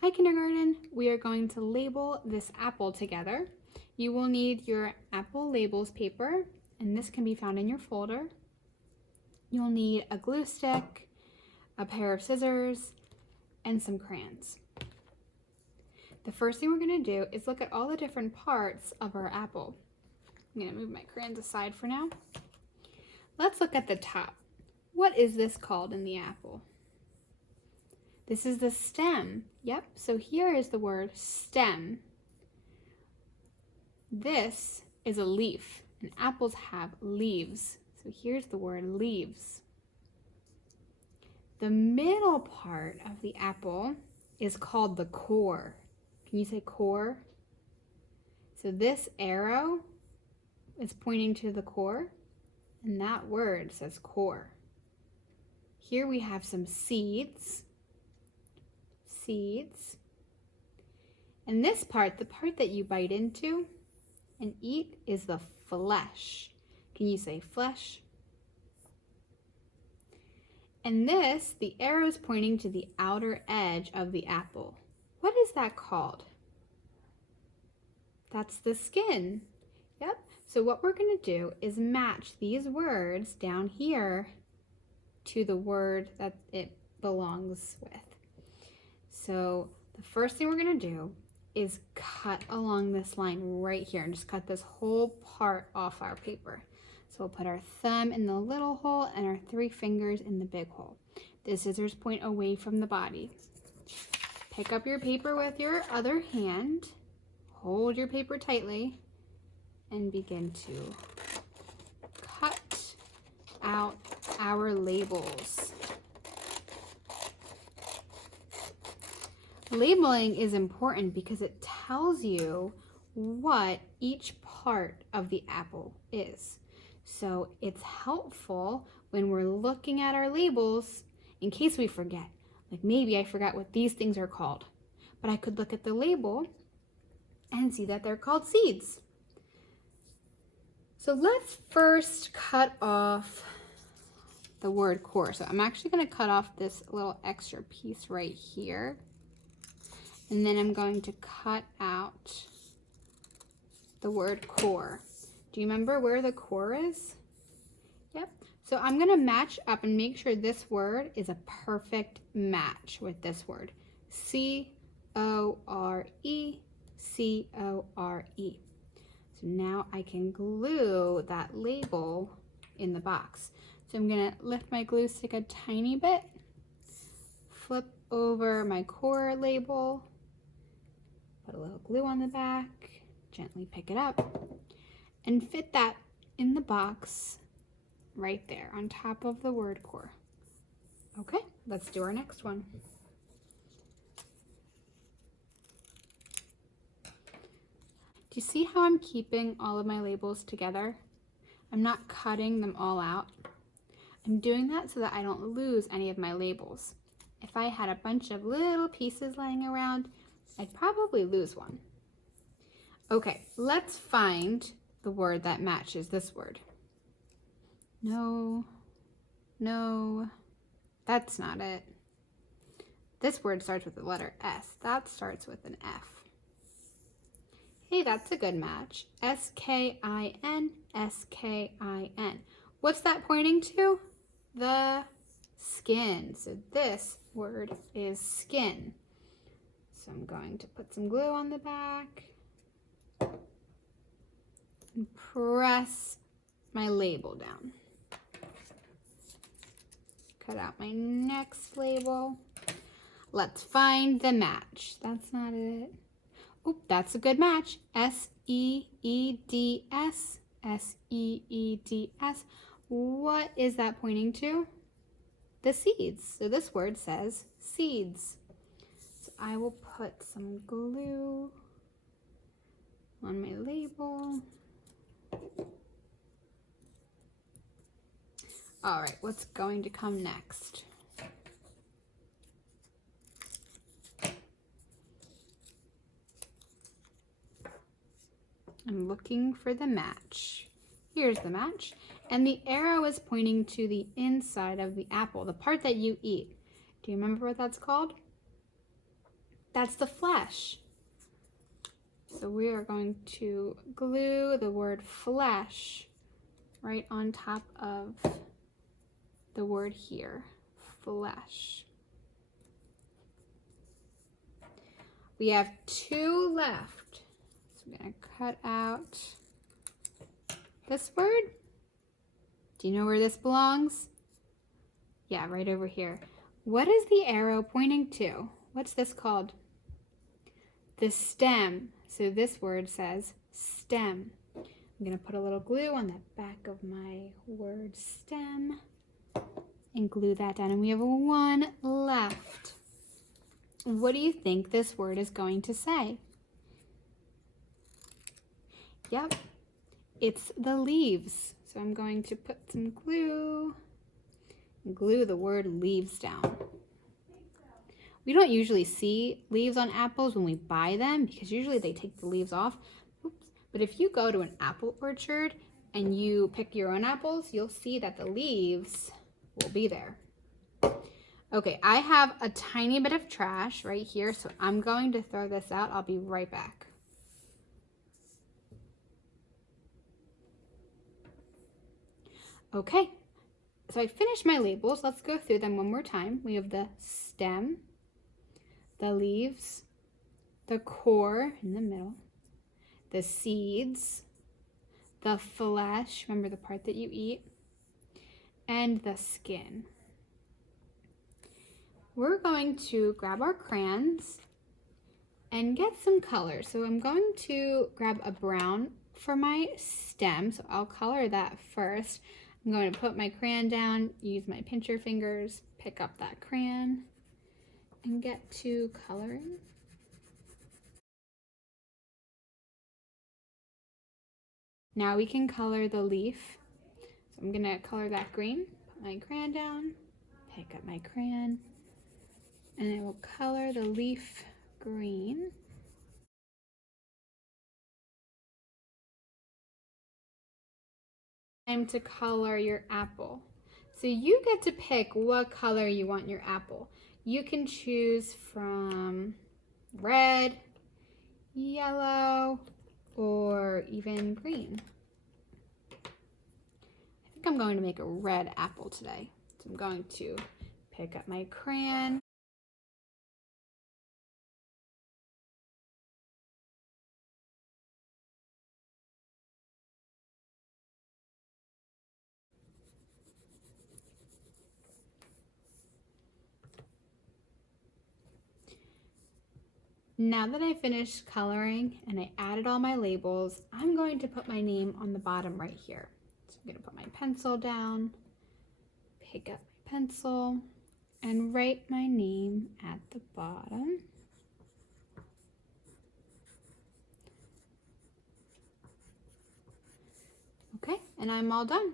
Hi kindergarten, we are going to label this apple together. You will need your apple labels paper, and this can be found in your folder. You'll need a glue stick, a pair of scissors, and some crayons. The first thing we're going to do is look at all the different parts of our apple. I'm going to move my crayons aside for now. Let's look at the top. What is this called in the apple? This is the stem. Yep, so here is the word stem. This is a leaf, and apples have leaves. So here's the word leaves. The middle part of the apple is called the core. Can you say core? So this arrow is pointing to the core, and that word says core. Here we have some seeds. And this part, the part that you bite into and eat, is the flesh. Can you say flesh? And this, the arrow is pointing to the outer edge of the apple. What is that called? That's the skin. Yep. So what we're going to do is match these words down here to the word that it belongs with. So the first thing we're going to do is cut along this line right here and just cut this whole part off our paper. So we'll put our thumb in the little hole and our 3 fingers in the big hole. The scissors point away from the body. Pick up your paper with your other hand, hold your paper tightly, and begin to cut out our labels. Labeling is important because it tells you what each part of the apple is. So it's helpful when we're looking at our labels in case we forget. Like maybe I forgot what these things are called, but I could look at the label and see that they're called seeds. So let's first cut off the word core. So I'm actually going to cut off this little extra piece right here. And then I'm going to cut out the word core. Do you remember where the core is? Yep. So I'm going to match up and make sure this word is a perfect match with this word. C-O-R-E, C-O-R-E. So now I can glue that label in the box. So I'm going to lift my glue stick a tiny bit, flip over my core label, put a little glue on the back, gently pick it up, and fit that in the box right there on top of the word core. Okay, let's do our next one. Do you see how I'm keeping all of my labels together? I'm not cutting them all out. I'm doing that so that I don't lose any of my labels. If I had a bunch of little pieces laying around, I'd probably lose one. Okay, let's find the word that matches this word. No, that's not it. This word starts with the letter S. That starts with an F. Hey, that's a good match. S-K-I-N, S-K-I-N. What's that pointing to? The skin. So this word is skin. So I'm going to put some glue on the back and press my label down. Cut out my next label. Let's find the match. That's not it. Oh, that's a good match. S-E-E-D-S, S-E-E-D-S. What is that pointing to? The seeds. So this word says seeds. So I will put some glue on my label. All right, what's going to come next? I'm looking for the match. Here's the match. And the arrow is pointing to the inside of the apple, the part that you eat. Do you remember what that's called? That's the flesh. So we are going to glue the word flesh right on top of the word here, flesh. We have 2 left. So I'm going to cut out this word. Do you know where this belongs? Yeah, right over here. What is the arrow pointing to? What's this called? The stem. So this word says stem. I'm going to put a little glue on the back of my word stem and glue that down. And we have 1 left. What do you think this word is going to say? Yep, it's the leaves. So I'm going to put some glue and glue the word leaves down. We don't usually see leaves on apples when we buy them because usually they take the leaves off. Oops. But if you go to an apple orchard and you pick your own apples, you'll see that the leaves will be there. Okay, I have a tiny bit of trash right here, so I'm going to throw this out. I'll be right back. Okay, so I finished my labels. Let's go through them one more time. We have the stem, the leaves, the core in the middle, the seeds, the flesh, remember the part that you eat, and the skin. We're going to grab our crayons and get some color. So I'm going to grab a brown for my stem, so I'll color that first. I'm going to put my crayon down, use my pincher fingers, pick up that crayon, and get to coloring. Now we can color the leaf. So I'm gonna color that green, put my crayon down, pick up my crayon, and I will color the leaf green. Time to color your apple. So you get to pick what color you want your apple. You can choose from red, yellow, or even green. I think I'm going to make a red apple today. So I'm going to pick up my crayon. Now that I finished coloring and I added all my labels, I'm going to put my name on the bottom right here. So I'm going to put my pencil down, pick up my pencil, and write my name at the bottom. Okay, and I'm all done.